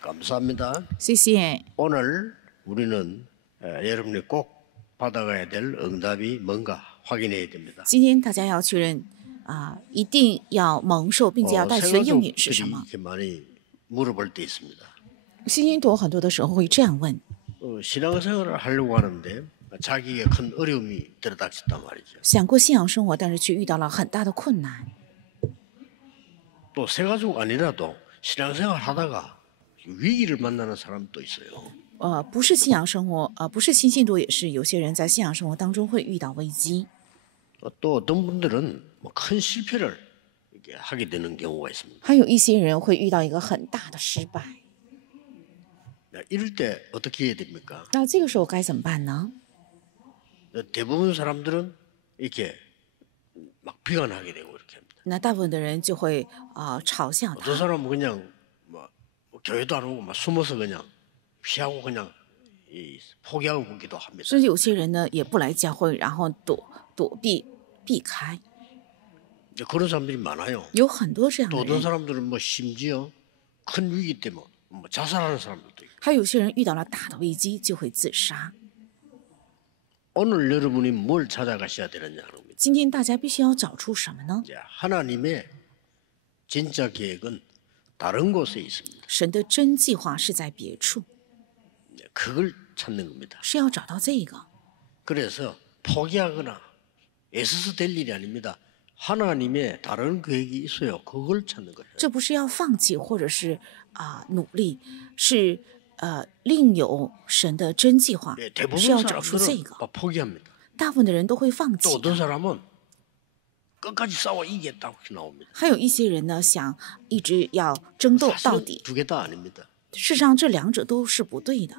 감사합니다. 谢谢。 오늘 우리는 여러분이 꼭 받아가야 될 응답이 뭔가 확인해야 됩니다. 今天大家要确认一定要蒙受并且要带去的应允是什 세가족들이 么？ 이렇게 많이 물어볼 때 있습니다. 新音朵很多的时候会这样问： 신앙생활을 하려고 하는데 자기에게 큰 어려움이 들어닥쳤단 말이죠. 想过信仰生活，但是却遇到了很大的困难。 또 세가족 아니라도 신앙생활 하다가 위기를 만나는 사람도 있어요. 不是信仰生活，不是新信徒，也是有些人在信仰生活当中会遇到危机。 또 어떤 분들은 큰 실패를 이렇게 하게 되는 경우가 있습니다. 还有一些人会遇到一个很大的失败。 이럴 때 어떻게 해야 됩니까? 那这个时候该怎么办呢？ 대부분 사람들은 이렇게 막 비관하게 되고 이렇게 합니다. 那大部分的人就会嘲笑 어떤 他， 사람은 그냥 뭐 교회도 안 오고 막 숨어서 그냥 피하고 그냥 포기하고 보기도 합니다. 甚至有些人呢也不来教会，然后躲避开， 그런 사람들이 많아요. 有很多这样 또 的 어떤 人。 사람들은 뭐 심지어 큰 위기 때문에 뭐 자살하는 사람들도 있고. 还有些人遇到了大的危机就会自杀。 오늘 여러분이 뭘 찾아가셔야 되느냐 하는 겁니다. 今天大家必须要找出什么呢？ 하나님의 진짜 계획은 다른 곳에 있습니다. 神的真计划是在别处， 그걸 찾는 겁니다. 是要找到这个。 그래서 포기하거나 애써서 될 일이 아닙니다. 하나님의 다른 계획이 있어요. 그걸 찾는 거예요. 这不是要放弃或者是努力，是另有神的真计划， 대부분 是要找出这 사람들은 个。 막 포기합니다. 大部分的人都会放 또 弃 어떤 的， 사람은 끝까지 싸워 이기겠다고 나옵니다. 还有一些人呢想一直要争斗到 사실은 底。 두 개 다 아닙니다. 事实上，这两者都是不对的。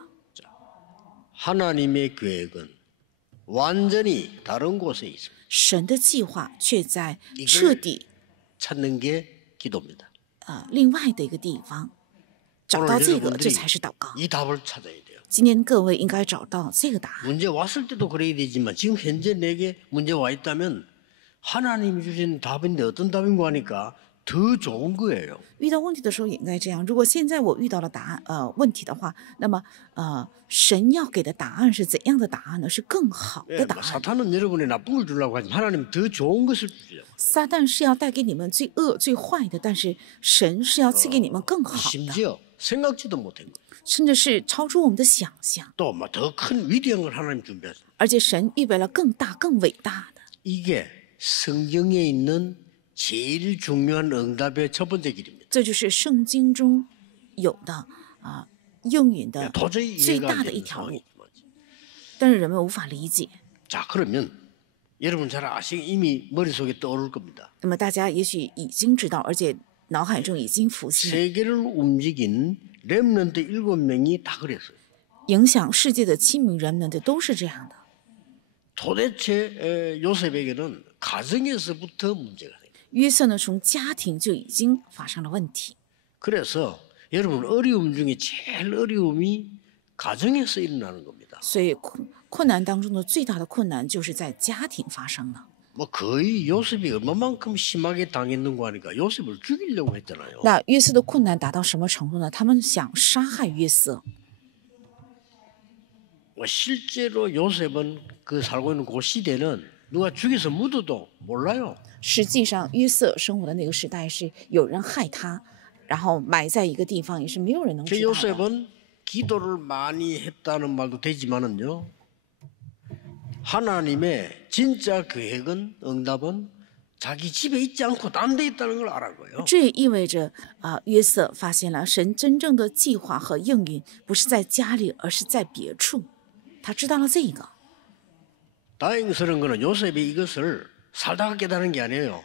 하나님의 계획은 완전히 다른 곳에 있습니다. 神的计划却在彻底 찾는 게 기도입니다. 另外的一个地方，找 오늘 到这个， 여러분들이 这才是祷告。 이 답을 찾아야 돼요. 今天各位应该找到这个答案。 문제 왔을 때도 그래야 되지만 지금 현재 내게 문제 와 있다면 하나님이 주신 답인데 어떤 답인고 하니까 더 좋은 거예요. 遇到问题的时候也应该这样。如果现在我遇到了问题的话，那么神要给的答案是怎样的答案呢？是更好 예, 的答 뭐 案。 사탄은 여러분이 나쁜 걸 주려고 하지만 하나님 더 좋은 것을 주죠. 撒旦是要带给你们最恶最坏的，但是神是要赐给你们更好的， 심지어 생각지도 못한 거. 甚至是超出我们的想象。 또 더 큰 위대한 걸 하나님 준비하셨어요. 而且神预备了更大更伟大的。 이게 성경에 있는 제일 중요한 응답의 첫 번째 길입니다. 这就是圣经中有的应允的 도저히 最 이해가 大 안 的一 되는 条路， 상황이지만. 但是人们无法理解。 자, 그러면 여러분 잘 이미 머릿속에 떠오를 겁니다. 那么大家也许已经知道，而且脑海中已经浮现， 세계를 움직인 렘넌트 7명이 다 그랬어요. 影响世界的7名人们的都是这样的。 도대체 요셉에게는 가정에서부터 문제가 생겨요. 约瑟呢，从家庭就已经发生了问题。 그래서 여러분 어려움 중에 제일 어려움이 가정에서 일어나는 겁니다. 所以困难当中的最大的困难就是在家庭发生的。 뭐 거의 요셉이 얼마만큼 심하게 당했는고 하니까 요셉을 죽이려고 했잖아요. 那约瑟的困难达到什么程度呢？他们想杀害约瑟。 실제로 요셉은 그 살고 있는 그 시대는 누가 죽여서 묻어도 몰라요. 实际上，约瑟生活的那个时代是有人害他，然后埋在一个地方，也是没有人能 그 知道的。 요셉은 기도를 많이 했다는 말도 되지만은요. 하나님의 진짜 계획은 응답은 자기 집에 있지 않고 딴 데 있다는 걸 알아 거예요. 这也意味着约瑟发现了神真正的计划和应允不是在家里，而是在别处。他知道了这个。 다행스러운 거는 요셉이 이것을 살다가 깨달은 게 아니에요.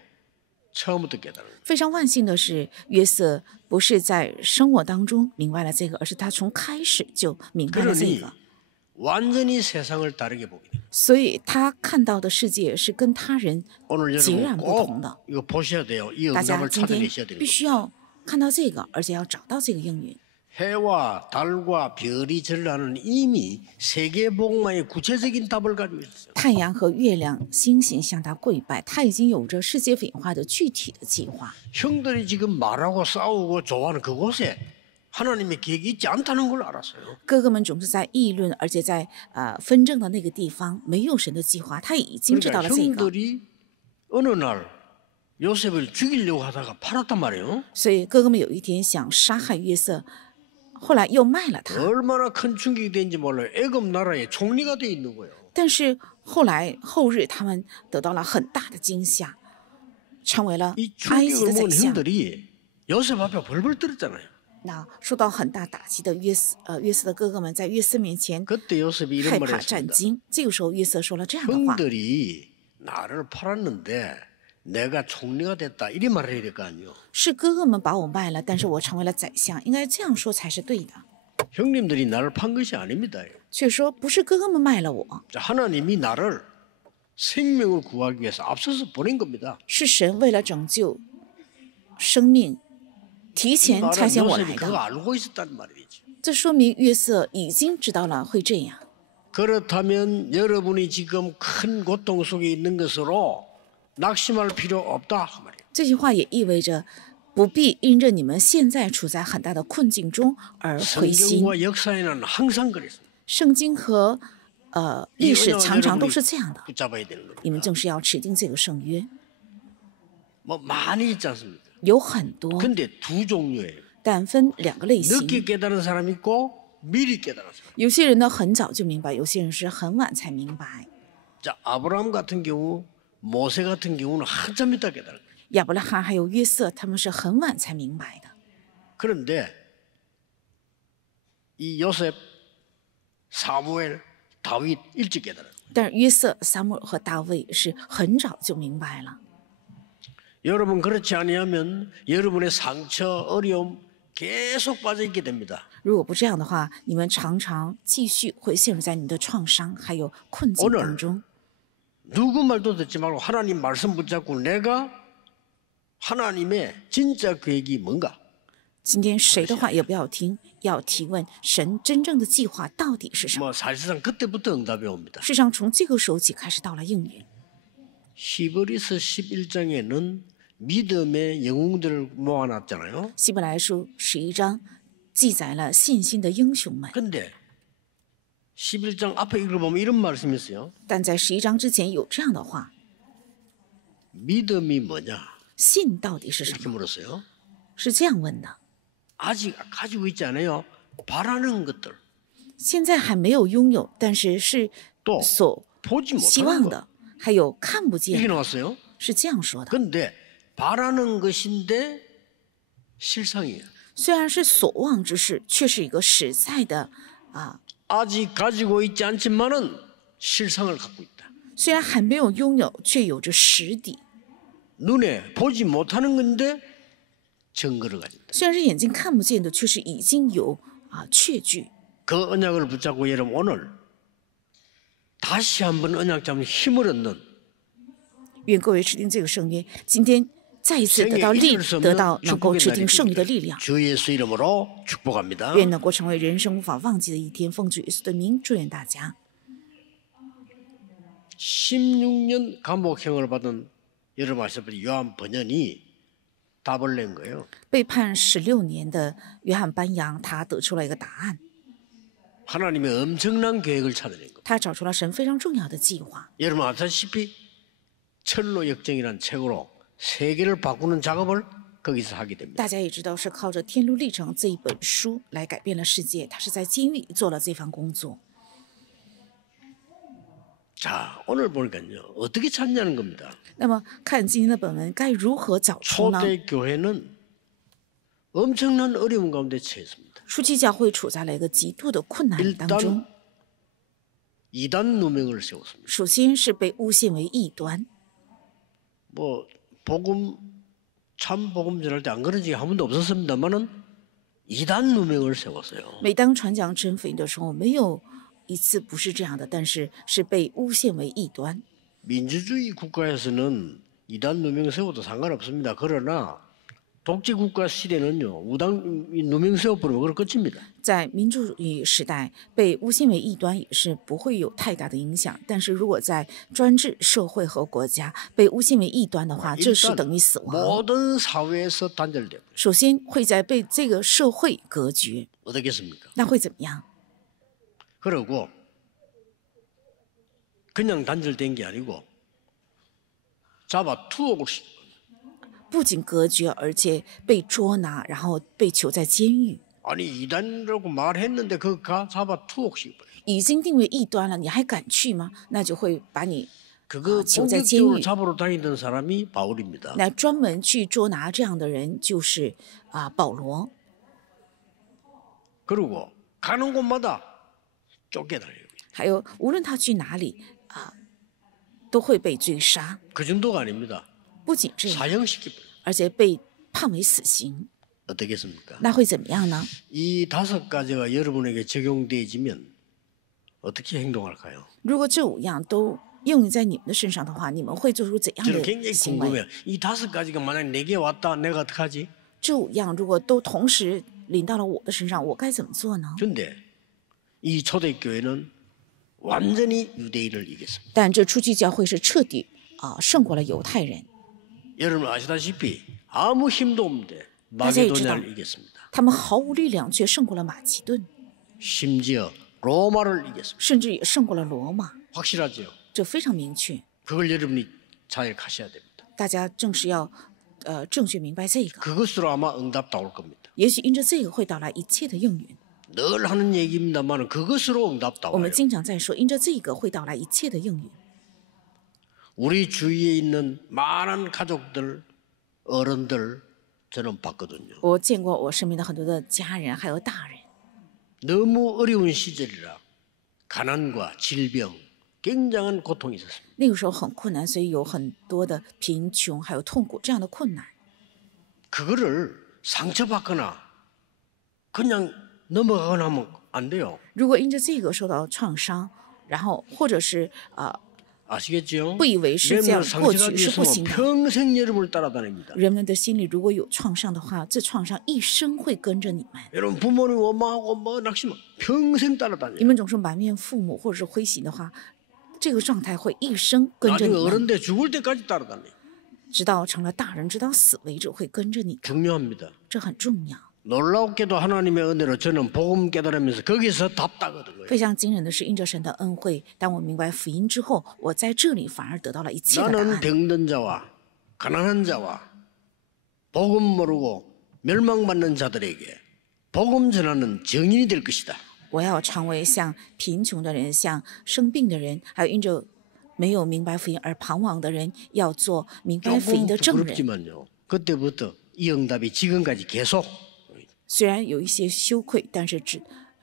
처음부터 깨달은 거예요. 非常万幸的是，约瑟不是在生活当中明白了这个，而是他从开始就明白了这 그러니 个。 완전히 세상을 다르게 보게 돼요. 所以他看到的世界是跟他人 오늘 截 여러분 然不同的。 꼭 이거 보셔야 돼요. 이 大家 응답을 今天 찾아내셔야 되는 必须 겁니다. 要看到这个，而且要找到这个应允。 해와 달과 별이 절을 하는 이미 세계복음화의 구체적인 답을 가지고 있어요. 太阳和月亮、星星向他跪拜，他已经有着世界文化的具体的计划。 형들이 지금 말하고 싸우고 좋아하는 그곳에 하나님의 계획이 있지 않다는 걸 알았어요. 哥哥们总是在议论，而且在纷争的那个地方没有神的计划，他已经知道 그러니까 了这个， 형들이 어느 날 요셉을 죽이려고 하다가 팔았단 말이에요. 所以哥哥们有一天想杀害约瑟，后来又卖了他。 얼마나 큰 충격이 된지 몰라요. 애굽 나라의 총리가 돼 있는 거예요. 但是后日他们得到了很大的惊吓，成为了 이 埃及的 충격을 宰 먹은 相。 형들이 요셉 앞에 벌벌 떨었잖아요. 那受到很大打击的约瑟的哥哥们在约瑟面前 그때 요셉이 害 이런 말을 怕战 했습니다. 惊。这个时候约瑟说了这样的话： 형들이 나를 팔았는데 내가 총리가 됐다. 이리 말을 해야 될 거 아니에요. 是哥哥们把我卖了，但是我成为了宰相，应该这样说才是对的。 형님들이 나를 판 것이 아닙니다. 却说不是哥哥们卖了我， 하나님이 나를 생명을 구하기 위해서 앞서서 보낸 겁니다. 是神为了拯救生命，提前差 말은 遣我来 요셉이 그거 的。 알고 있었단 말이죠. 这说明约瑟已经知道了会这样。 그렇다면 여러분이 지금 큰 고통 속에 있는 것으로 낙심할 필요 없다 그 말이에요. 这句话也意味着不必因着你们现在处在很大的困境中而灰心。 성경과 역사에는 항상 그랬습니다. 圣经和历史常常都是这样的， 붙잡아야 되는 你们 겁니다. 正是要持定这个圣约。 뭐 많이 있지 않습니까? 有很多， 근데 두 종류예요. 但分两个类型。 늦게 깨달은 사람이 있고 미리 깨달은 사람. 有些人呢很早就明白，有些人是很晚才明白。 자, 아브라함 같은 경우, 모세 같은 경우는 한참 있다 깨달은 거예요. 亚伯拉罕还有约瑟，他们是很晚才明白的。 그런데 이 요셉, 사무엘, 다윗 일찍 깨달아요. 但是约瑟、撒母耳和大卫是很早就明白了。 여러분 그렇지 아니하면 여러분의 상처, 어려움 계속 빠져 있게 됩니다. 如果不这样的话，你们常常继续会陷入在你的创伤还有困境当中。 누구 말도 듣지 말고 하나님 말씀 붙잡고 내가 하나님의 진짜 계획이 뭔가? 今天谁的话也不要听，要提问神真正的计划到底是什么。 뭐 사실상 그때부터 응답이 옵니다. 事实上，从这个时候起开始到了应允。 히브리서 11장에는 믿음의 영웅들을 모아놨잖아요. 希伯来书11章记载了信心的英雄们， 근데 11장 앞에 읽어보면 이런 말씀이 있어요. 但在11章之前有这样的话： 믿음이 뭐냐? 信到底是什 이렇게 么？ 물었어요. 是这样问的。 아직 가지고 있지 않아요. 바라는 것들. 现在还没有拥有，但是是 또 所 보지 希 못하는 望 거. 的，还有看不 이렇게 见的， 나왔어요. 是这样说的。 근데 바라는 것인데 실상이에요. 虽然是所望之事，却是一个实在的 아직 가지고 있지 않지만은 실상을 갖고 있다. 虽然还没有拥有，却有着实底。 눈에 보지 못하는 건데 증거를 가진다. 虽然是眼睛看不见的，却是已经有确据。 그 언약을 붙잡고 여러분 오늘 다시 한번 언약 잡는 힘을 얻는 愿各位持定这个圣约，今天再一次得到 생애 力， 잊을 수 得 없는 到能够 축복의 持 날이 定胜利的力 됩니다. 量。 주 예수 이름으로 축복합니다. 愿能够成为人生无法忘记的一天。奉主耶稣的名，祝愿大家。 16년 감옥형을 받은 여러분 아시다시피 요한 번연이 답을 낸 거예요. 被判16年的约翰班扬，他得出了一个答案， 하나님의 엄청난 계획을 찾아낸 겁니다. 他找出了神非常重要的计划。 여러분 아시다시피 철로 역정이라는 책으로 세계를 바꾸는 작업을 거기서 하게 됩니다. 大家也知道，是靠着《天路历程》这一本书来改变了世界。他是在监狱里做了这番工作。 자, 오늘 보니까요. 어떻게 찾냐는 겁니다. 那么看今天的本文，该如何找出呢？ 초대 교회는 엄청난 어려움 가운데 처했습니다. 初期教会处在了一个极度的困难当中。 일단 이단 누명을 세웠습니다. 首先是被诬陷为异端， 뭐 복음 참 복음 전할 때 안 그런 적이 한 번도 없었습니다만은 이단 누명을 세웠어요. 每当传讲真福音的时候，没有一次不是这样的，但是是被诬陷为异端。 민주주의 국가에서는 이단 누명 세워도 상관없습니다. 그러나 독재국가 시대는요, 우당 누명 세워버리면 그걸 끝입니다. 在民主主义时代，被诬陷为异端也是不会有太大的影响。但是如果在专制社会和国家被诬陷为异端的话，这是 일단 等于死亡。 모든 사회에서 단절되고 首先会在被这个社会隔绝， 어떻겠습니까? 那会怎么样？ 그러고 그냥 단절된 게 아니고 잡아 투옥을 不仅隔绝，而且被捉拿，然后被囚在监狱。 아니 이단이라고 말했는데 그거 잡아 투옥시켜버려. 已经定为异端了，你还敢去吗？那就会把你 그거 囚在监 본격적으로 狱。 잡으러 다니던 사람이 바울입니다. 那专门去捉拿这样的人就是保罗。 그리고 가는 곳마다 쫓겨다녀요. 还有无论他去哪里都会被追杀。 그 정도가 아닙니다. 不仅这样， 사형시켜버려. 而且被判为死刑。 어떻겠습니까? 那会怎么样呢？ 이 5가지가 여러분에게 적용되어지면 어떻게 행동할까요? 如果这5样都应用在你们的身上的话，你们会做出怎样 저는 的 굉장히 行为？ 궁금해요. 이 5가지가 만약 내게 왔다 내가 어떡하지? 这5样如果都同时临到了我的身上，我该怎么做呢？ 근데 이 초대교회는 완전히 유대인을 이겼습니다. 但这初期教会是彻底胜过了犹太人， 여러분 아시다시피 아무 힘도 없는데 다시 마게도냐를 이겼습니다. 他们毫无力量却胜过了马其顿， 심지어 로마를 이겼습니다. 甚至也胜过了罗马， 확실하죠? 这非常明确。 그걸 여러분이 잘 가셔야 됩니다. 大家正是要正确明白这个， 그것으로 아마 응답 나올 겁니다. 也许因着这个会到来一切的应允。 늘 하는 얘기입니다만 그것으로 응답 我们 나와요. 经常在说，因着这个会到来一切的应允。 우리 주위에 있는 많은 가족들, 어른들 저는 봤거든요. 我见过我身边的很多的家人还有大人， 너무 어려운 시절이라 가난과 질병, 굉장한 고통이 있었습니다. 那个时候很困难，所以有很多的贫穷还有痛苦这样的困难。 그거를 상처받거나 그냥 넘어가거나 하면 안 돼요. 如果因着这个受到创伤，然后或者是아시겠죠? 不以为是，这样 뇌물 过 상처가 去是不行 있으면 的。 평생 여러분을 따라다닙니다. 人们的心里如果有创伤的话，这创伤一生会跟着你们。 여러분 부모님 원망하고 낙심하면 평생 你 따라다녀요. 们总是埋怨父母或者是灰心的话，这个状态会一生跟着 나중에 你们， 어른 돼 죽을 때까지 따라다녀요. 直到成了大人，直到死为止会跟着你， 중요합니다. 这很重要。 놀랍게도 하나님의 은혜로 저는 복음 깨달으면서 거기서 답 따거든요. 非常惊人的是，因着神的恩惠，当我明白福音之后，我在这里反而得到了一切的答 나는 案。 병든 자와 가난한 자와 복음 모르고 멸망받는 자들에게 복음 전하는 증인이 될 것이다. 我要成为像贫穷的人、像生病的人，还有因着没有明白福音而彷徨的人，要做明白福音 조금 的证人。 부끄럽지만요. 그때부터 이 응답이 지금까지 계속 虽然有一些羞愧，但是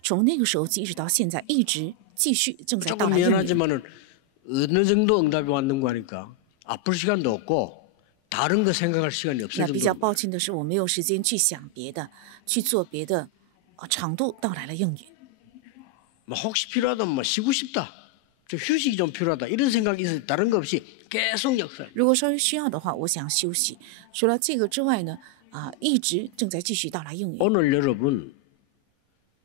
从那个时候一直到现在，一直继续正在到 조금 来应允。 미안하지만은 어느 정도 응답이 왔는 거 하니까 아플 시간도 없고 다른 거 생각할 시간이 없을 那比较 정도. 抱歉的是，我没有时间去想别的，去做别的。长度到来了应允。 뭐 혹시 필요하다면 뭐 쉬고 싶다. 좀 휴식이 좀 필요하다. 이런 생각이 있어요. 다른 거 없이 계속 역사. 如果稍微需要的话，我想休息。除了这个之外呢，一直正在继续到来应允。 오늘 여러분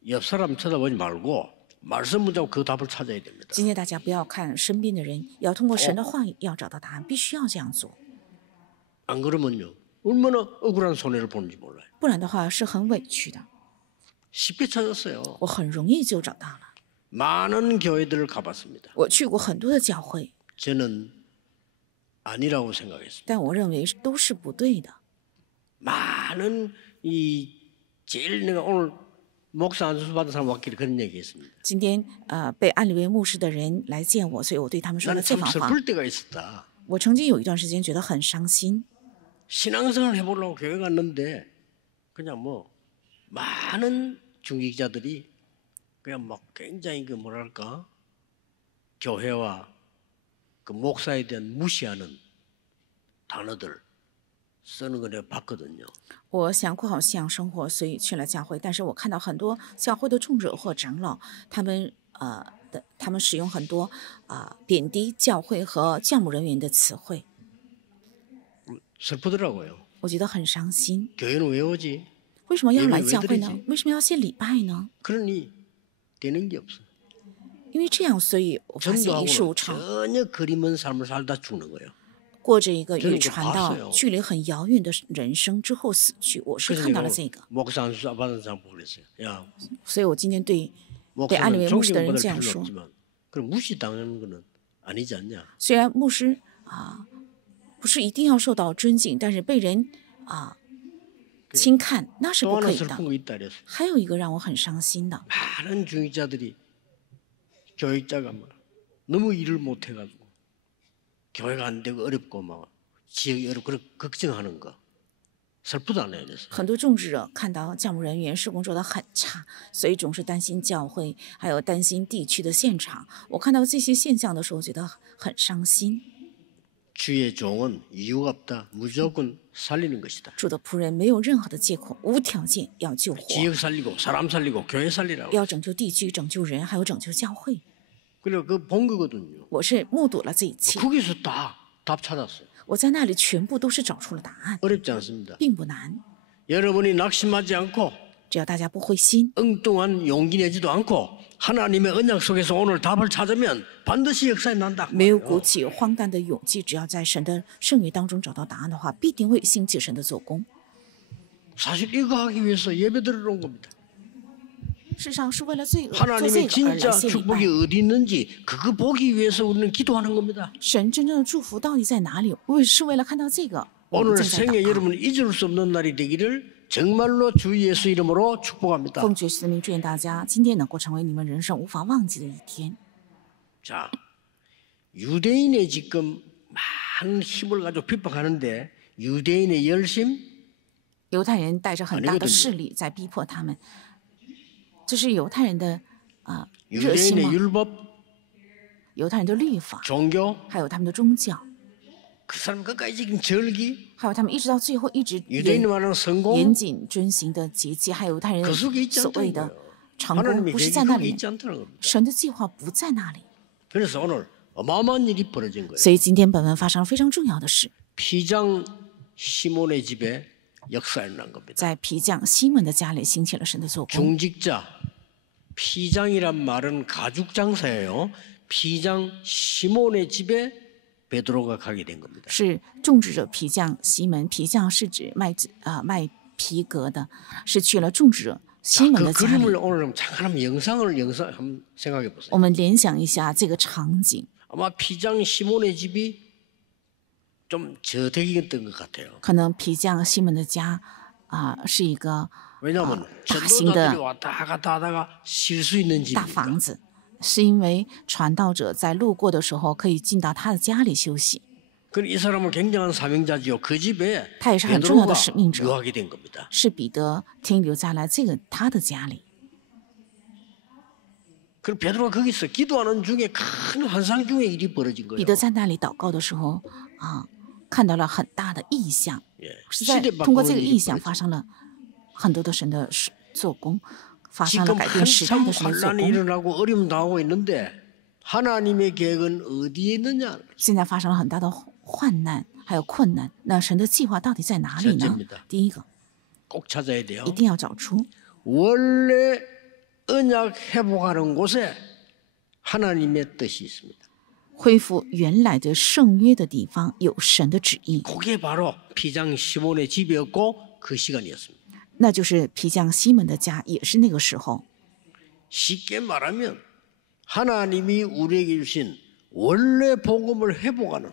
옆 사람 쳐다보지 말고 말씀 붙잡고 그 답을 찾아야 됩니다. 今天大家不要看身边的人，要通过神的话语要找到答案，必须要这样做。 안 그러면요 얼마나 억울한 손해를 보는지 몰라요. 不然的话是很委屈的。 쉽게 찾았어요. 我很容易就找到了。 많은 교회들을 가봤습니다. 我去过很多的教会， 저는 아니라고 생각했습니다. 但我认为都是不对的。 많은 이 제일 내가 오늘 목사 안수 받은 사람 왔길래 그런 얘기했습니다. 今天被安利为牧师的人来见我，所以我对他们说了 나는 这 참 番话。 슬플 때가 있었다. 我曾经有一段时间觉得很伤心， 신앙생활 해보려고 교회 갔는데 그냥 뭐 많은 중직자들이 그냥 막 굉장히 그 뭐랄까 교회와 그 목사에 대한 무시하는 단어들 쓰는 거 내가 봤거든요. 我想过好信仰生活，所以去了教会。但是我看到很多教会的牧者或长老，他们使用很多贬低教会和教牧人员的词汇， 슬프더라고요. 我觉得很伤心。 교회는 왜 오지? 为什么要来 예배를 教 왜 会呢 드리지 ？为什么要献礼拜呢？ 그러니 되는 게 없어. 因为这样，所以我发现一事无 전도하고는 成， 전혀 거리먼 삶을 살다 죽는 거예요. 过着一个 저는 与 그거 传道 봤어요 距离很遥远的人生之后死去。我是 그래서 看到 내가 了这个， 목사 안수 받은 사람 보고 그랬어요. 야, 所以我今天对安利 목사는 维牧师的人 존경받을 这样 필요는 说。 없지만 그럼 무시당하는 거는 아니지 않냐? 虽然牧师不是一定要受到尊敬，但是被人轻看那是 또 不 하나 可以的。 슬픈 거 있다 그랬어요. 还有一个让我很伤心的， 많은 중직자들이 교육자가 막 너무 일을 못 해가지고 교회가 안 되고 어렵고 막 지역이 어렵고 그런 걱정하는 거 슬프다 네 그래서 很多种植者看到教牧人员施工做得很差，所以总是担心教会，还有担心地区的现场。我看到这些现象的时候，觉得很伤心。 주의 종은 이유가 없다. 무조건 살리는 것이다. 主的仆人没有任何的借口，无条件要救活， 지역 살리고 사람 살리고 교회 살리라고. 要拯救地区、拯救人，还有拯救教会。 그리고 그 본 거거든요. 我是目睹了这一切， 거기서 다 답 찾았어요. 我在那里全部都是找出了答案， 어렵지 않습니다. 并不难。 여러분이 낙심하지 않고 只要大家不灰心， 엉뚱한 용기 내지도 않고 하나님의 언약 속에서 오늘 답을 찾으면 반드시 역사에 난다. 没有鼓起荒诞的勇气，只要在神的圣约当中找到答案的话，必定会兴起神的做工。 사실 이거 하기 위해서 예배 드리러 온 겁니다. 事实上是为了这个做 하나님의 这个而来 진짜 献礼 축복이 拜。 어디 있는지 그거 보기 위해서 우리는 기도하는 겁니다. 神真正的祝福到底在哪里？是为了看到这个，我们 오늘 正在 생애 祷告。 여러분 잊을 수 없는 날이 되기를 정말로 주 예수 이름으로 축복합니다. 奉主耶稣的名祝愿大家今天能够成为你们人生无法忘记的一天。 자, 유대인의 지금 많은 힘을 가지고 핍박하는데 유대인의 열심 犹太人带着很大的 아니거든요 势力在逼迫他们，这是犹太人的热心 유대인의 吗？ 율법, 犹太人的律法， 종교, 还有他们的宗教， 그 사람 끝까지 지금 절기, 还有他们一直到最后一直 유대인이 말하는 严 성공, 谨遵行的节期，还有犹太人 그 속에 있지 所谓 않다는 的 거예요. 成功， 하나님의 不是 계획이 在那 거기 里， 있지 않다는 겁니다. 神的计划不在那里。 그래서 오늘 어마어마한 일이 벌어진 거예요. 所以今天本文发生了非常重要的事， 피장 시몬의 집에 역사가 일어난 겁니다. 在皮匠西门的家里兴起了神的做工。 중직자, 피장이란 말은 가죽 장사예요. 피장 시몬의 집에 베드로가 가게 된 겁니다. 是种植者皮匠西门，皮匠是指卖皮革的，是去了种植者西门 그 的家里。 그림을 오늘 잠깐 한번 영상을 한번 생각해 보세요. 我们联想一下这个场景， 아마 피장 시몬의 집이 좀 저택이었던 것 같아요. 可能皮匠西门的家是一个 왜냐하면 다 전도자들이 왔다 갔다 하다가 쉴 수 있는 大 집이니까. 房子，是因为传道者在路过的时候可以进到他的家里休息。 그럼 이 사람은 굉장한 사명자지요. 그 집에 他也是很重要 베드로가 的使命者， 유하게 된 겁니다. 是彼得停留在了他的家里。 그리고 베드로가 거기서 기도하는 중에 큰 환상 중에 일이 벌어진 彼 거예요. 得在那里祷告的时候看到了很大的异象， 예. 是在 시대 通过这 바꾸는 个 일이 异象 벌어진 发生了很多的神的做工，发生了 지금 改变时代 한참 的神的做 환란이 工。 일어나고 어려움 당하고 있는데 하나님의 계획은 어디에 있느냐? 现在发生了很大的患难，还有困难，那神的计划到底在哪里呢 첫째입니다 ？第一个， 꼭 찾아야 돼요. 一定要找出 원래 언약 회복하는 곳에 하나님의 뜻이 있습니다. 恢复原来的圣约的地方有神的旨意， 그게 바로 피장 시몬의 집이었고 그 시간이었습니다. 那就是皮匠西门的家，也是那个时候。 쉽게 말하면 하나님이 우리에게 주신 원래 복음을 회복하는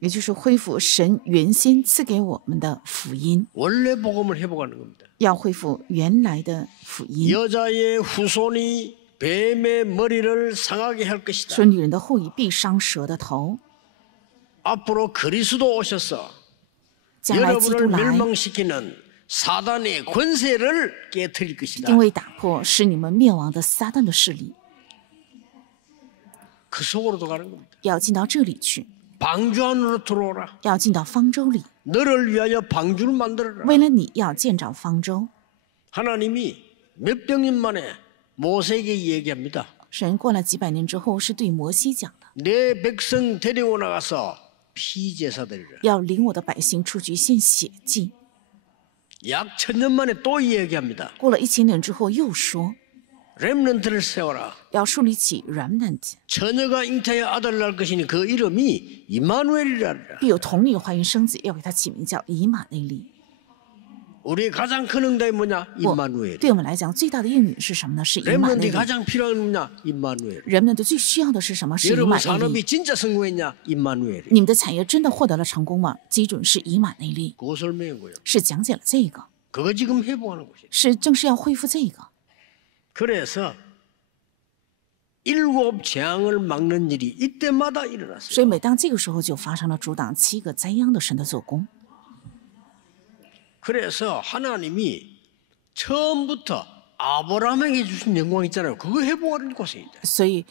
也就是恢复神原先赐给我们的福音， 원래 복음을 회복하는 겁니다. 要恢复原来的福音。 여자의 후손이 뱀의 머리를 상하게 할 것이다. 说女人的后裔必伤蛇的头， 앞으로 그리스도 오셔서 将来基督 여러분을 来， 멸망시키는 사단의 권세를 깨뜨릴 一 것이다. 定会打破使你们灭亡的撒旦的势力， 그 속으로도 가는 겁니다. 要进到这里去， 방주 안으로 들어오라. 要进到方舟里。 너를 위하여 방주를 만들어라. 为了你要建造方舟， 하나님이 몇백 년 만에 모세에게 얘기합니다. 神过了几百年之后是对摩西讲的， 내 백성 데리고 나가서 피제사드리라. 要领我的百姓出去献血祭。 약 1000년 만에 또 이야기합니다. 过了1000年之后又说 렘넌트를 세워라. 要树立起 remnant， 처녀가 잉태하여 아들을 낳을 것이니 그 이름이 이마누엘이라. 必有童女怀孕生子，要给他起名叫以马内利。 우리의 가장 큰 응답이 뭐냐? 我 임마누엘. 对我们来讲最大的应允是什么呢？是以马内 렘넌트이 利。 가장 필요한 건 뭐냐? 임마누엘. remnant最需要的是什么？是以 여러분 马内 산업이 利。 진짜 성공했냐? 임마누엘. 你们的产业真的获得了成功吗？基准是以马内利， 그거 설명한 거예요. 是讲解了这个， 그거 지금 회복하는 것이에요. 是正是要恢复这个。 그래서 7 재앙을 막는 일이 이때마다 所以 일어났어요. 每当这个时候，就发生了阻挡7个灾殃的神的做工。 그래서 하나님이 처음부터 아브라함에게 주신 영광 있잖아요. 그거 회복하는 것이에요. 所以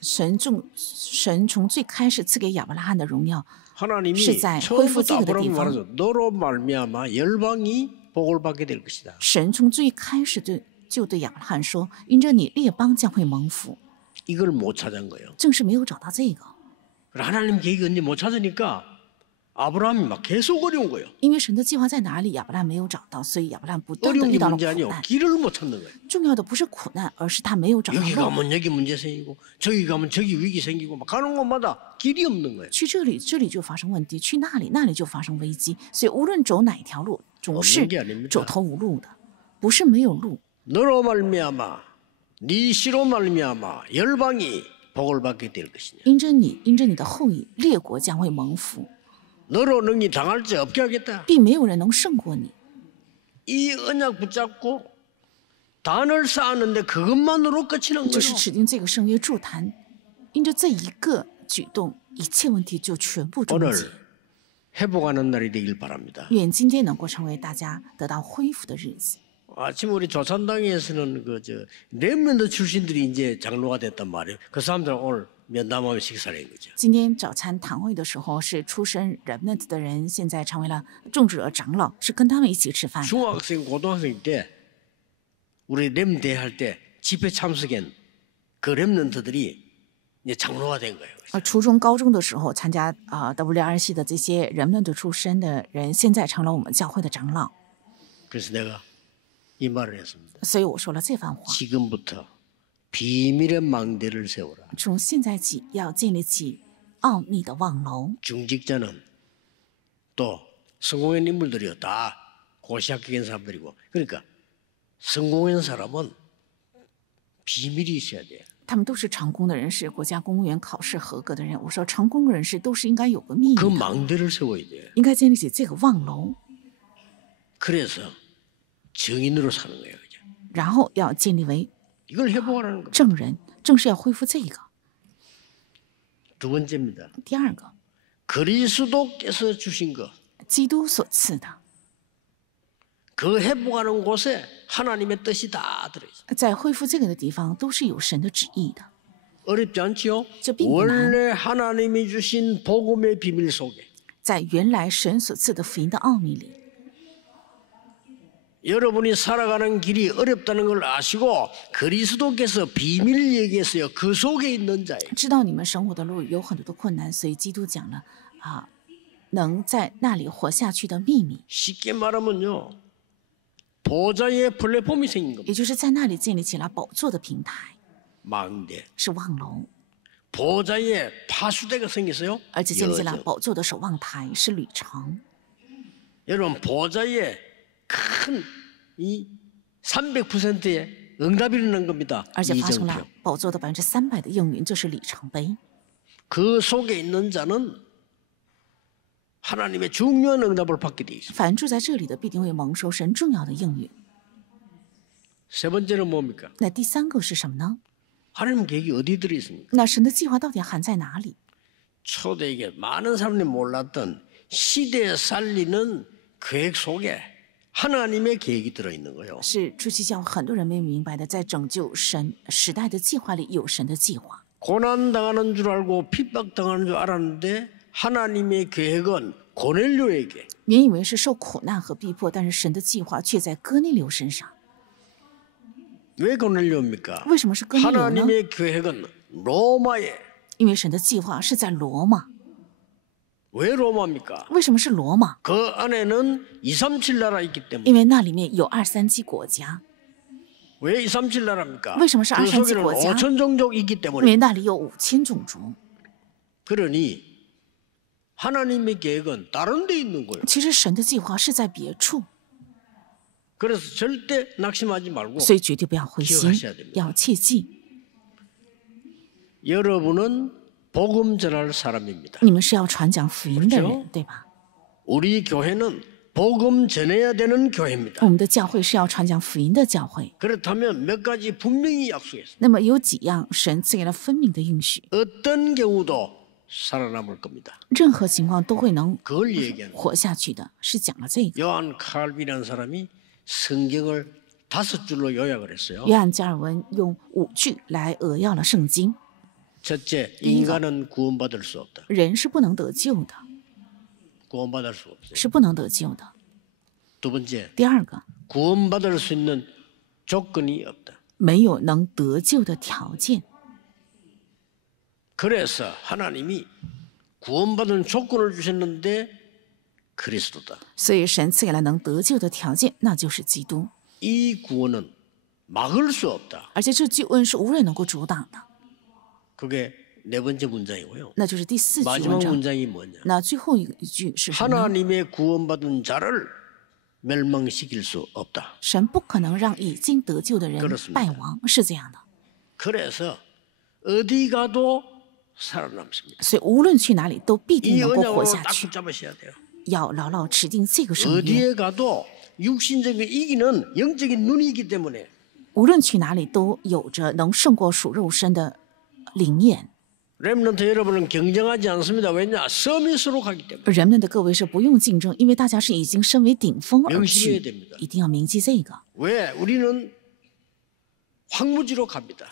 神从最开始赐给亚伯拉罕的荣耀， 하나님이 是在恢复这 처음부터 个的地 아브라함 方。 말하죠. 너로 말미암아 열방이 복을 받게 될 것이다. 神从最开始就对亚伯拉罕说：“因着你，列邦将会蒙福。 이걸 못 찾은 거예요. ”正是没有找到这个， 하나님 계획이 언제 못 찾으니까 아브라함이 막 계속 어려운 거예요. 因为神的计划在哪里，亚伯拉罕没有找到，所以亚伯拉罕不断的 어려운 遇 게 到了 문제 苦 아니요. 难。 길을 못 찾는 거예요. 重要的不是苦难，而是他没有找到 여기 路。 가면 여기 문제 생기고 저기 가면 저기 위기 생기고 막 가는 곳마다 길이 없는 거예요. 去这里，这里就发生问题；去那里，那里就发生危机。所以无论走哪一条路，总是 없는 게 아닙니다. 走投无路的，不是没有路。 너로 말미암아 네 씨로 말미암아 열방이 복을 받게 될 것이냐. 因着你的后裔，列国将会蒙福， 너로 능히 당할 자 없게 하겠다. 并没有人能胜过你。 이 언약 붙잡고 단을 쌓았는데 그것만으로 끝이 난 就 거예요. 是指定这个圣约助坛，因着这一个举动，一切问题就全部终 오늘 结。 회복하는 날이 되길 바랍니다. 愿今天能够成为大家得到恢复的日子。 아침 우리 조선당에서는 렘넌트 출신들이 이제 장로가 됐단 말이에요. 그 사람들은 오늘 면담하며 식사를 한 거죠. 今天早餐堂会的时候，是出身 remnant 的人，现在成为了种植者长老，是跟他们一起吃饭。 중학생, 고등학생 때 우리 렘 대할 때 집회 참석한 그 렘넌트들이 이제 장로가 된 거예요. 初中、高中的时候参加WRC 的这些 remnant 出身的人，现在成了我们教会的长老。 그래서 내가 이 말을 했습니다. 所以我说了这番话。 지금부터 비밀의 망대를 세워라. 从现在起，要建立起奥秘的望楼。 중직자는 또 성공한 인물들이요. 다 고시학교인 사람들이고. 그러니까 성공한 사람은 비밀이 있어야 돼요. 他们都是成功的人士，国家公务员考试合格的人。我说，成功的人士都是应该有个秘密 그 的， 망대를 세워야 돼요. 应该建立起这个望楼， 그래서 정인으로 사는 거예요. 그죠? 然后要建立为 이걸 회복하라는 겁니다. 证人，正是要恢复这个。 두 번째입니다. 第二个， 그리스도께서 주신 것. 基督所赐的， 그 회복하는 곳에 하나님의 뜻이 다 들어있어요. 在恢复这个的地方，都是有神的旨意的。 어렵지 않지요? 저 빈곤한. 원래 하나님이 주신 복음의 비밀 속에 在原来神所赐的福音的奥秘里， 여러분이 살아가는 길이 어렵다는 걸 아시고 그리스도께서 비밀 얘기했어요. 그 속에 있는 자예요. 知道你们生活的路有很多的困难，所以基督讲了能在那里活下去的秘密， 쉽게 말하면요. 보좌의 플랫폼이 생긴 겁니다. 也就是在那里建立起了宝座的平台， 망대. 是望楼， 보좌의 파수대가 생겼어요. 而且建立起了 여정. 宝座的守望台，是旅程。 여러분 보좌의 큰 이 300%의 응답이 일어난 겁니다. 而且发生 이정표. 了宝座的300%的应允，这是里程碑。 그 속에 있는 자는 하나님의 중요한 응답을 받게 돼 있습니다. 凡住在这里的，必定会蒙受神重要的应允。 세 번째는 뭡니까? 那第三个是什么呢？ 하나님 계획이 어디 들어 있습니까? 那神的计划到底含在哪里？ 초대에게 많은 사람들이 몰랐던 시대에 살리는 계획 속에 하나님의 계획이 들어 있는 거예요. 是初期教会很多人没有明白的，在拯救神时代的计划里有神的计划。 고난 당하는 줄 알고 핍박 당하는 줄 알았는데 하나님의 계획은 고넬료에게 原以为是受苦难和逼迫，但是神的计划却在哥尼流身上。 왜 고넬료입니까? 为什么是哥尼流呢？ 하나님의 계획은 로마에 因为神的计划是在罗马， 왜 로마입니까? 为什么是罗马？ 그 안에는 237 나라 있기 因 때문에. 为那里面有237国家。 왜 237 나라입니까? 为什么是 그 237 속에는 国家？ 5천 종족 있기 因 때문에. 为那里有5000种族。 그러니 하나님의 계획은 다른 데 있는 거예요. 其实神的计划是在别处， 그래서 절대 낙심하지 말고 所以绝对不要灰心 기억하셔야 됩니다. ，要切记， 여러분은 복음 전할 사람입니다. 你们是要传讲福音的 그렇죠 人，对吧？ 우리 교회는 복음 전해야 되는 교회입니다. 我们的教会是要传讲福音的教会。 그렇다면 몇 가지 분명히 약속했어요. 那么有几样神赐给了分明的应许， 어떤 경우도 살아남을 겁니다. 任何情况都会能 그걸 얘기하는 거예요. 活下去的，是讲了这个。 요한 칼빈이라는 사람이 성경을 5줄로 요약을 했어요. 约翰加尔文用5句来扼要了圣经： 첫째, 인간은 구원받을 수 없다. 人是不能得救的， 구원받을 수 없어요. 是不能得救的。 두 번째, 第二个， 구원받을 수 있는 조건이 없다. 没有能得救的条件， 그래서 하나님이 구원받은 조건을 주셨는데 그리스도다. 所以神赐给了能得救的条件，那就是基督。 이 구원은 막을 수 없다. 而且这救恩是无人能够阻挡的， 그게 네 번째 문장이고요. 那就是第4句 마지막 文章。 문장이 뭐냐? 那最后一句是什么呢？ 하나님의 구원받은 자를 멸망시킬 수 없다. 神不可能让已经得救的人 그렇습니다 败亡，是这样的。 그래서 어디 가도 살아남습니다. 所以无论去哪里，都必定 이 能够活 언약으로 下 딱 去。 붙잡으셔야 돼요. 要牢牢持定这个圣约， 어디에 가도 육신적인 이기는 영적인 눈이 있기 때문에 无论去哪里都有着能胜过属肉身的灵眼。 렘넌트 여러분은 경쟁하지 않습니다. 왜냐? 서밋으로 가기 때문에. 人们的各位是不用竞争，因为大家是已经升为顶峰而 명심해야 去 됩니다. ，一定要铭记这个。 왜? 우리는 황무지로 갑니다.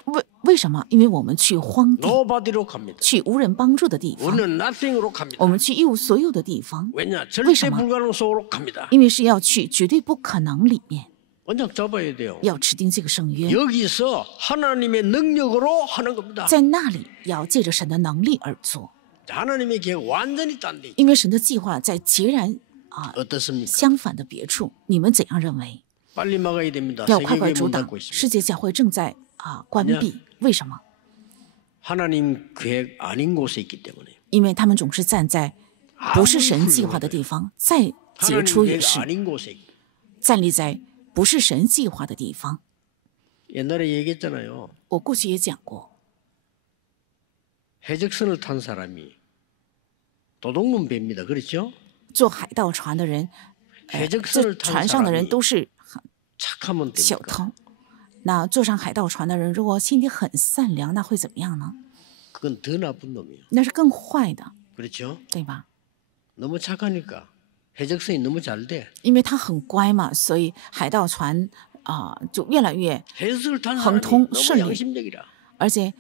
为什么？因为我们去荒地， 노바디로 갑니다. 去无人帮助的地方， 우리는 nothing으로 갑니다. 我们去一无所有的地方， 왜냐? 为什 절대 么？ 불가능 속으로 갑니다. 因为是要去绝对不可能里面， 언약 잡아야 돼요. 要持定这个圣约， 여기서 하나님의 능력으로 하는 겁니다. 在那里要借着神的能力而做， 하나님의 계획 완전히 딴 데. 因为神的计划在截然 어떻습니까? 相反的别处。你们怎样认为？ 빨리 막아야 됩니다. 要快快 세계교회 阻 문 挡 닫고 있습니다. 世界教会正在关闭，为什么？ 하나님 계획 아닌 곳에 있기 때문에. 因为他们总是站在不是神计划的地方，再杰 하나님 出也 계획 是 아닌 곳에. 站立在不是神计划的地方。 옛날에 얘기했잖아요. 我过去也讲过， 해적선을 탄 사람이 도둑놈 배입니다. 그렇죠? 坐海盗船的人，这 해적선을 탄 船上的人 사람이 都是 착하면 小 됩니까? 偷。那坐上海盗船的人，如果心里很善良，那会怎么样呢？ 그건 더 나쁜 놈이에요. 那是更坏的， 그렇죠? 对吧？ 너무 착하니까 해적선이 너무 잘 돼. 因为他很乖嘛，所以海盗船就越来越， 해적선을 탄亨 사람이 通 너무 顺利。 양심적이라. 而且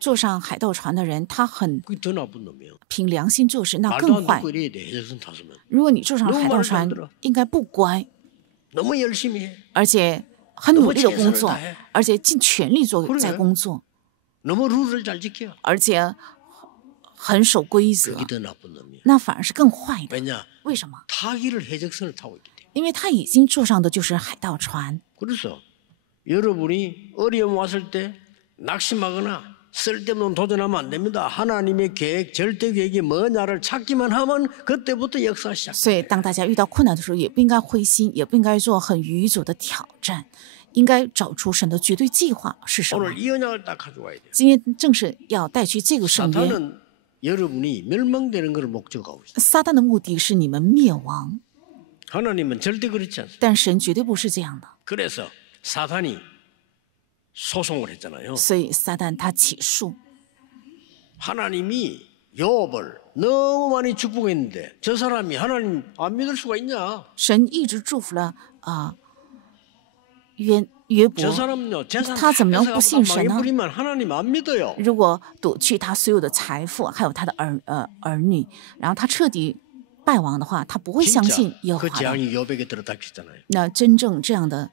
坐上海盗船的人，他很 그게 더 나쁜 놈이에요. 凭良心做事，那 말도 更 안 坏 듣고 。 이래야 돼. 해적선 탔으면. 如果你坐上 너무 海盗 말도 船 안 들어 ，应该不乖， 너무 열심히 해. 而且很努力的工作 너무최선을다해 ，而且尽全力做 그래 在工作， 너무 룰을 잘 지켜. 而且很守规则， 그게 더 나쁜 놈이야. 那反而是更坏的。 왜냐? 为什么？ 타기를 해적선을 타고 있기 때문에. 因为他已经坐上的就是海盗船。 그래서 여러분이 어려움 왔을 때 낙심하거나 쓸데없는 도전하면 안 됩니다. 하나님의 계획, 절대 계획이 뭐냐를 찾기만 하면 그때부터 역사 시작. 所以，当大家遇到困难的时候，也不应该灰心，也不应该做很愚拙的挑战，应该找出神的绝对计划是什么。 오늘 이 언약을 딱 가져와야 돼요. 今天正是要带去这个圣约。 사탄은 여러분이 멸망되는 것을 목적하고 있어요. 撒旦的目的是你们灭亡， 하나님은 절대 그렇지 않습니다. 但神绝对不是这样的。 그래서 사탄이 소송을 했잖아요. 所以撒旦他起诉， 하나님이 욥을 너무 많이 축복했는데 저 사람이 하나님 안 믿을 수가 있냐? 神一直祝福了约伯 저 。 사람요 재산 他怎么能不信神呢？ 망해버리면 하나님 안 믿어요. 如果夺去他所有的财富，还有他的儿女，然后他彻底败亡的话，他不会相 진짜 信耶和 그 华的。 재앙이 욥에게 들어닥쳤잖아요. 那真正这样的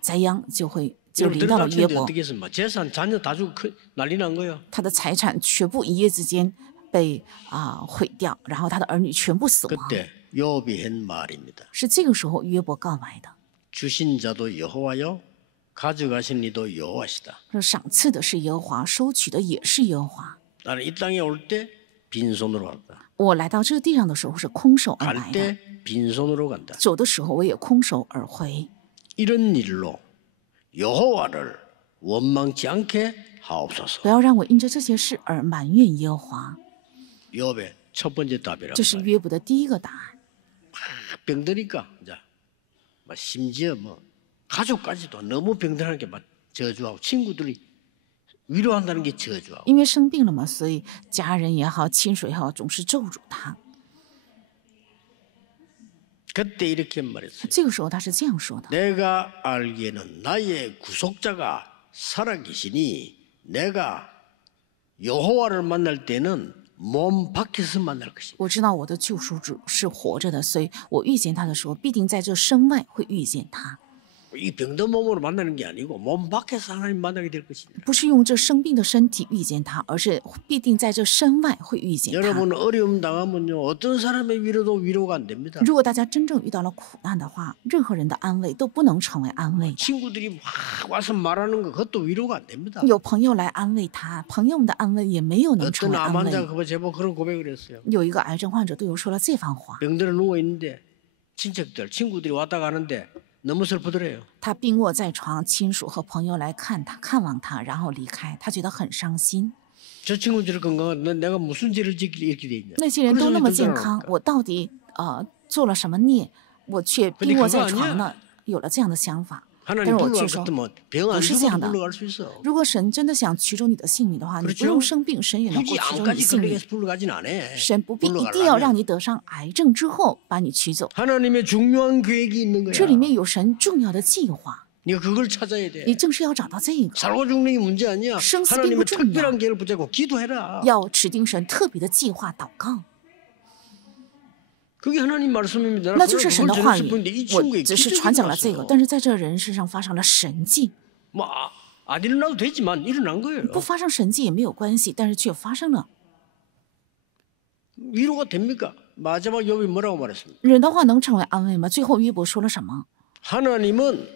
灾殃就临到了约 들어닥쳤는데 伯， 어떻게 했습니까? 재산 자녀 다 주고 난리 난 거예요. 他的财产全部一夜之间被毁掉，然后他的儿女全部死亡。 그때 욥이 한 말입니다. 是这个时候约伯告白的， 주신 자도 여호와요, 가져가신 이도 여호와시다. 说赏赐的是耶和华，收取的也是耶和华。 나는 이 땅에 올 때 빈손으로 왔다. 我来到这个地上的时候是空手而 갈 来的， 때 빈손으로 간다. 走的时候我也空手而回。 이런 일로 여호와를 원망치 않게 하옵소서. 不要让我因着这些事而埋怨耶和华。 욥의 첫 번째 답이라고 这是 말이에요. 约伯的第一个答案。 병드니까 이제 막 심지어 뭐 가족까지도 너무 병들하는 게 막 저주하고 친구들이 위로한다는 게 저주하고 因为生病了嘛，所以家人也好，亲属也好，总是咒诅他。 그때 이렇게 말했어요. 这个时候他是这样说的： 내가 알기에는 나의 구속자가 살아계시니 내가 여호와를 만날 때는 몸 밖에서 만날 것이다. 我知道我的救赎主是活着的，所以我遇见他的时候，必定在这身外会遇见他， 이 병든 몸으로 만나는 게 아니고 몸 밖에서 하나님 만나게 될 것이다. 不是用这生病的身体遇见他，而是必定在这身外会遇见他。 여러분 어려움 당하면요 어떤 사람의 위로도 위로가 안 됩니다. 如果大家真正遇到了苦难的话，任何人的安慰都不能成为安慰的。 친구들이 막 와서 말하는 거 그것도 위로가 안 됩니다. 有朋友来安慰他，朋友们的安慰也没有能成 어떤 为安 암 환자가 慰。 그거 제법 그런 고백을 했어요. 有一个癌症患者对我说了这番话， 병들어 누워 있는데 친척들 친구들이 왔다 가는데 너무 슬프더래요. 他病卧在床，亲属和朋友来看他、看望他，然后离开，他觉得很伤心。 저 친구들이 건강한데 내가 무슨 죄를 짓길래 이렇게 돼 있냐. 那些人都 그런 那么 생각이 健 들더라니까. 康，我到底做了什么孽，我却病卧在床呢？有了这样的想法。 但是 하나님 我 불러갈 却说， 것도 뭐병안 不是这 죽어도 样的。 불러갈 수 있어. 如果神真的想取走你的性命的话，你不用生病，神也能够 굳이 取走你的 암까지 性命 걸리게 。 불러가진 않아. 神不必一定要让 불러가려면 你得上癌症之后把你取走， 하나님의 중요한 계획이 있는 거야. 这里面有神重要的计划， 네가 그걸 찾아야 돼. 你正是要找到这个， 살고 죽는 게 문제 아니야. 생스 하나님의 빙고 특별한 계획을 붙잡고 기도해라. 要指定神特别的计划祷告， 그게 하나님 말씀입니다. 那就是神的 그걸 话 전했을 语 뿐인데 이 。我 친구의 只是 기적이 传讲了这个， 일어났어요. 但是在这人身上发生了神迹， 안 일어나도 되지만 일어난 거예요. 不发生神迹也没有关系，但是却发生了。 위로가 됩니까? 마지막 욥이 뭐라고 말했습니까? 人的话能成为安慰吗？最后约伯说了什么？ 하나님은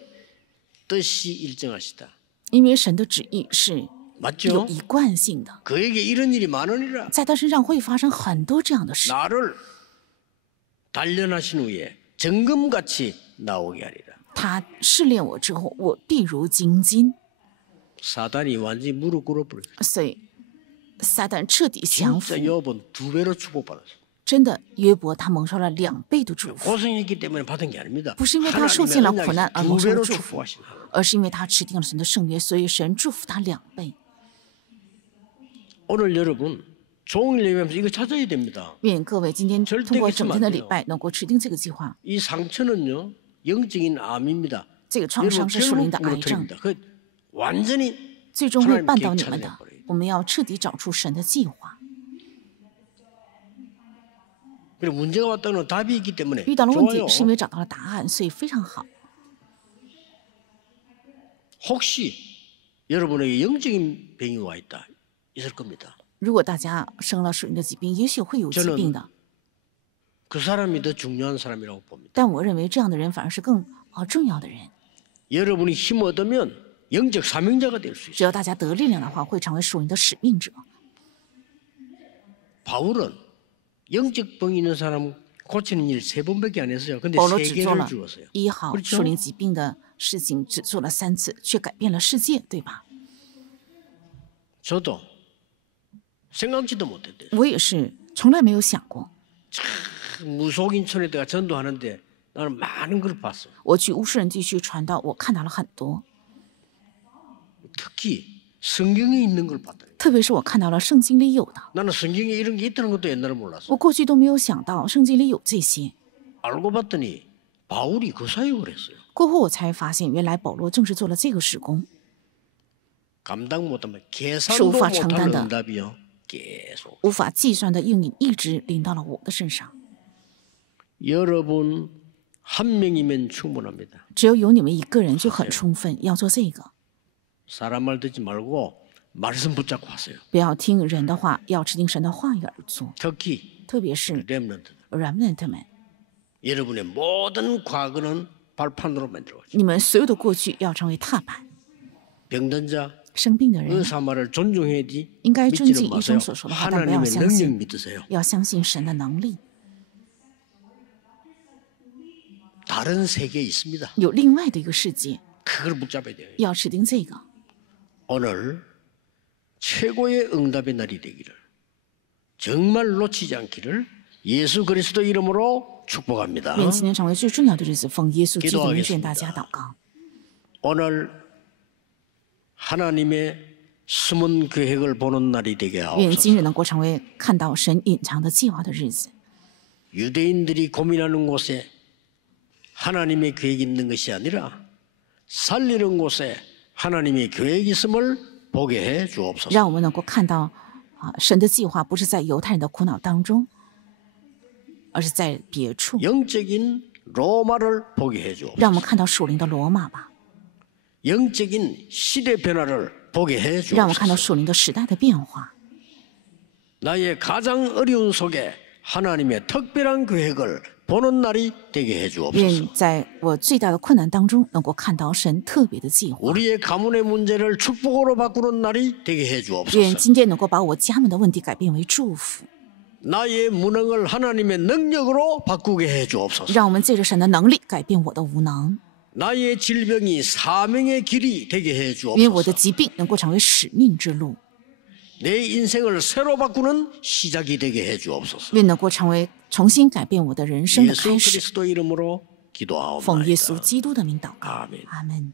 뜻이 일정하시다. 因为神的旨意是有 맞죠? 一贯性的， 그에게 이런 일이 많으니라. 在他身上会发生很多这样的事。 나를 단련하신 후에 정금같이 나오게 하리라. 他试炼我之后，我必如金金。 사단이 완전히 무릎 꿇어버렸어요. 所以撒旦彻底降服 진짜 。 욥은 2배로 축복받았어요. 真的，约伯他蒙受了2倍的祝福， 고생했기 때문에 받은 게 아닙니다. 不是因为他受尽了苦难而蒙受 2배로 了祝福， 축복하신 하나님. 而是因为他持定了神的圣约，所以神祝福他2倍。 오늘 여러분 종일 얘기하면서 이거 찾아야 됩니다. 愿各位今天 절대 通过 잊으면 整 안 天的 돼요 礼拜，能够持定这个计划。 이 상처는요 영적인 암입니다. 这个创伤是属灵的癌症， 그 완전히 最终会 하나님 绊倒 계획 你们的 찾아내버려요. 。我们要彻底找出神的计划。 그리고 문제가 왔다는 답이 있기 때문에 遇到了问 좋아요. 题是因为找到了答案，所以非常好。 혹시 여러분에게 영적인 병이 와 있다 있을 겁니다. 如果大家生了属灵的疾病，也许会有疾病的， 그 사람이 더 중요한 사람이라고 봅니다. 但我认为这样的人反而是更重要的人。 여러분이 힘 얻으면 영적 사명자가 될 수 只 있어요. 要大家得力量的话，会成为属灵的使命者。 바울은 영적 병 있는 사람 고치는 일 3번밖에 안 했어요. 근데 保罗只做 세계를 了 주었어요. 1号 그렇죠 属灵疾病的事情，只做了3次，却改变了世界，对吧？ 저도 생각지도 못했대요. 我也是从来没有想过。 무속인촌에 내가 전도하는데 나는 많은 걸 봤어요. 我去乌斯人地区传道，我看到了很多， 특히 성경에 있는 걸 봤다. 特别是我看到了圣经里有的， 나는 성경에 이런 게 있다는 것도 옛날에 몰랐어. 我过去都没有想到圣经里有这些。 알고 봤더니 바울이 그 사역을 했어요. 过后我才发现，原来保罗正是做了这个事工。 감당 못하면 계산도 무法못할承担的。 응답이요. 계속. 无法计算的应允一直临到了我的身上。 여러분 한 명이면 충분합니다. 只有有你们一个人就很充分，要做这个。 사람 말 듣지 말고 말씀 붙잡고 하세요. 不要听人的话，要持定神的话语而做。 특히 特别是 렘넌트 remnant 们， 여러분의 모든 과거는 발판으로 만들어가죠. 你们所有的过去要成为踏板。 병든 자, 生病的人 의사 말을 존중해야지 应该尊敬 믿지는 医生 마세요. 所说的话，但不要 하나님의 相 능력 信， 믿으세요. 要相信神的能力。 다른 세계에 있습니다. 有另外的一个世界， 그걸 붙잡아야 돼요. 要持定这个。 오늘 최고의 응답의 날이 되기를 정말 놓치지 않기를 예수 그리스도 이름으로 축복합니다. 愿今天成为最重要的日子，奉耶稣基督的名劝大家祷告。 오늘 하나님의 숨은 계획을 보는 날이 되게 愿 하옵소서. 今日能够成为看到神隐藏的计划的日子。 유대인들이 고민하는 곳에 하나님의 계획이 있는 것이 아니라 살리는 곳에 하나님의 계획이 있음을 보게 해 주옵소서. 让我们能够看到神的计划不是在犹太人的苦恼当中，而是在别处。 영적인 로마를 보게 해 주옵소서. 让我们看到属灵的罗马吧， 영적인 시대 변화를 보게 해 让我们看到 주옵소서. 属灵的时代的变化。 나의 가장 어려운 속에 하나님의 특별한 계획을 보는 날이 되게 해 주옵소서. 愿在我最大的困难当中，能够看到神特别的计划。 우리의 가문의 문제를 축복으로 바꾸는 날이 되게 해 愿 주옵소서. 今天能够把我家门的问题改变为祝福， 나의 무능을 하나님의 능력으로 바꾸게 해 주옵소서. 让我们借着神的能力改变我的无能。 나의 질병이 사명의 길이 되게 해 因为我的 주옵소서. 疾病能够成为使命之路， 내 인생을 새로 바꾸는 시작이 되게 해 주옵소서. 愿能够成为重新改变我的人生的 예수 开始。 그리스도 이름으로 奉耶稣 기도하옵나이다. 基督的名祷告， 아멘. 阿门。